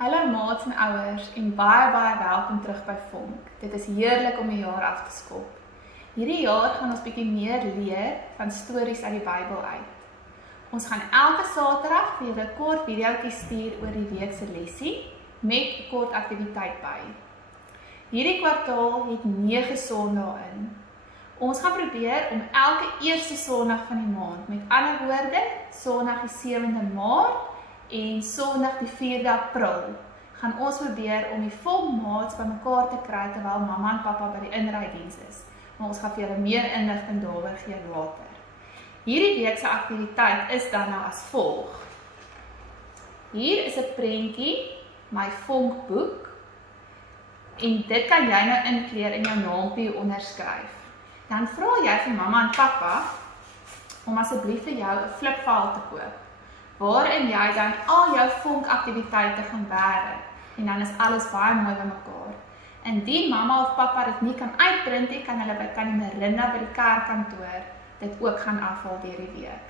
Hallo maats en ouers en baie welkom terug by Vonk. Dit is heerlik om die jaar af te skop. Hierdie jaar gaan ons bietjie meer leer van stories uit die Bybel uit. Ons gaan elke Saterdag vir julle 'n kort videoetjie stuur oor die week se lesie met 'n kort aktiwiteit by. Hierdie kwartaal het 9 Sondae in. Ons gaan probeer om elke eerste Sondag van die maand, met ander woorde, Sondag die 7de Maart en Sondag die 4de April, gaan ons probeer om die vol maats bymekaar te kry terwyl mamma en pappa by die inrydiens is. Maar ons gaan vir julle meer inligting daaroor gee later. Hierdie week se aktiwiteit is dan nou as volg. Hier is 'n prentjie, my vonkboek, en dit kan jy nou inkleer en jou naampie onderskryf. Dan vra jy vir mamma en pappa om asseblief vir jou 'n flipfile te koop, waarin jy dan al jou vonkaktiwiteite gaan werk, en dan is alles baie mooi bymekaar. Indien mamma of pappa dit nie kan uitprint nie, kan hulle by Tannie Marinda by die kerkkantoor dit ook gaan afhaal deur die week.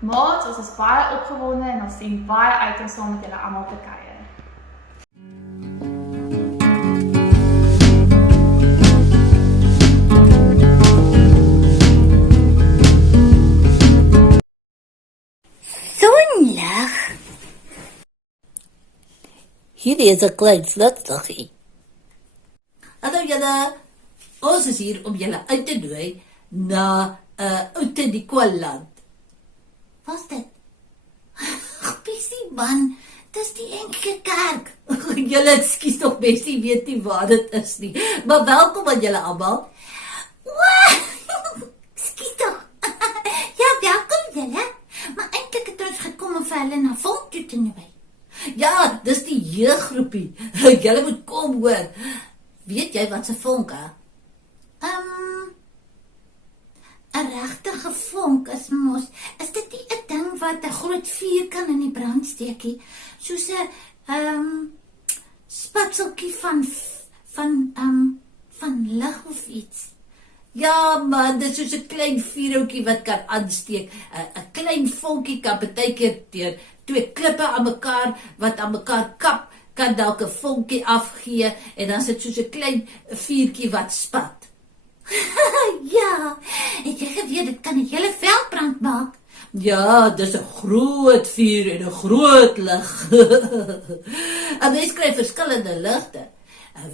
Maats, ons is baie opgewonde en ons sien baie uit om saam met julle almal te kuier. Zonlig. Hierdie is 'n klein flitsiggie. Hallo julle, ons is hier om julle uit te nooi na Oud in die Kwalland. Wat's dit? Ag, bestie man, dis die enkelike kerk. Julle ekskuus tog bestie, weet nie waar dit is nie. Maar welkom aan julle almal. Ekskuus tog. Ja, welkom julle. Maar eintlik het ons gekom om vir hulle na Vonk toe te nooi. Ja, dis die jeuggroepie. Julle moet kom hoor. Weet jy wat se vonk is? 'n regte vonk is mos. Is dit nie 'n ding wat 'n groot vuur kan in die brand steekie? Soos 'n spatseltjie van lig of iets. Ja man, dit is soos 'n klein vuurhoutjie wat kan aansteek. 'n klein vonkie kan partykeer deur twee klippe aan mekaar wat aan mekaar kap, kan dalk 'n vonkie afgee en dan sit soos 'n klein vuurtjie wat spat. Ja, het jy geweet dit kan 'n hele veldbrand maak? Ja, dis 'n groot vuur en 'n groot lig. 'n Mens kry verskillende ligte.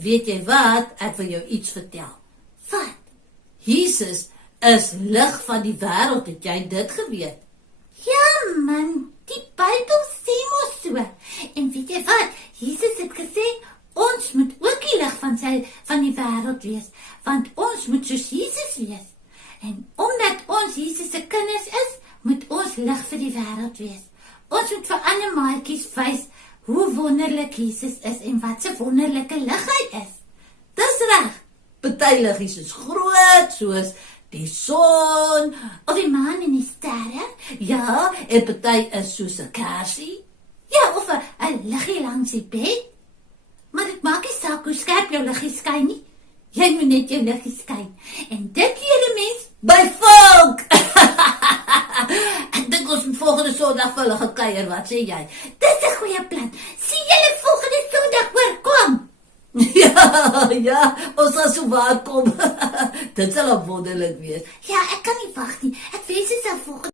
Weet jy wat? Ek wil jou iets vertel. Wat? Jesus is lig van die wêreld, het jy dit geweet? Ja man, die Bybel sê mos so. En weet jy wat? Jesus het gesê, ons moet ook die lig van die wêreld wees, want ons moet soos Jesus wees. En omdat ons Jesus se kinders is, moet ons lig vir die wêreld wees. Ons moet vir ander maatjies wys hoe wonderlik Jesus is en wat 'n wonderlike lig hy is. Dis reg. Party liggies is groot, soos die son, of die maan en die sterre. Ja, en party is soos 'n kersie. Ja, of 'n liggie langs die bed. Maar dit maak nie saak hoe skerp jou liggie skyn nie. Jy moet net jou liggie skyn. En dit leer 'n mens by Vonk. Ek dink ons moet volgende Sondag vir hulle gaan kuier, wat sê jy? Dis 'n goeie plan. Sien julle volgende Sondag hoor, kom. Ja, ons sal so waar kom. Dit sal wonderlik wees. Ja, ek kan nie wag nie. Ek wens dit sal volgende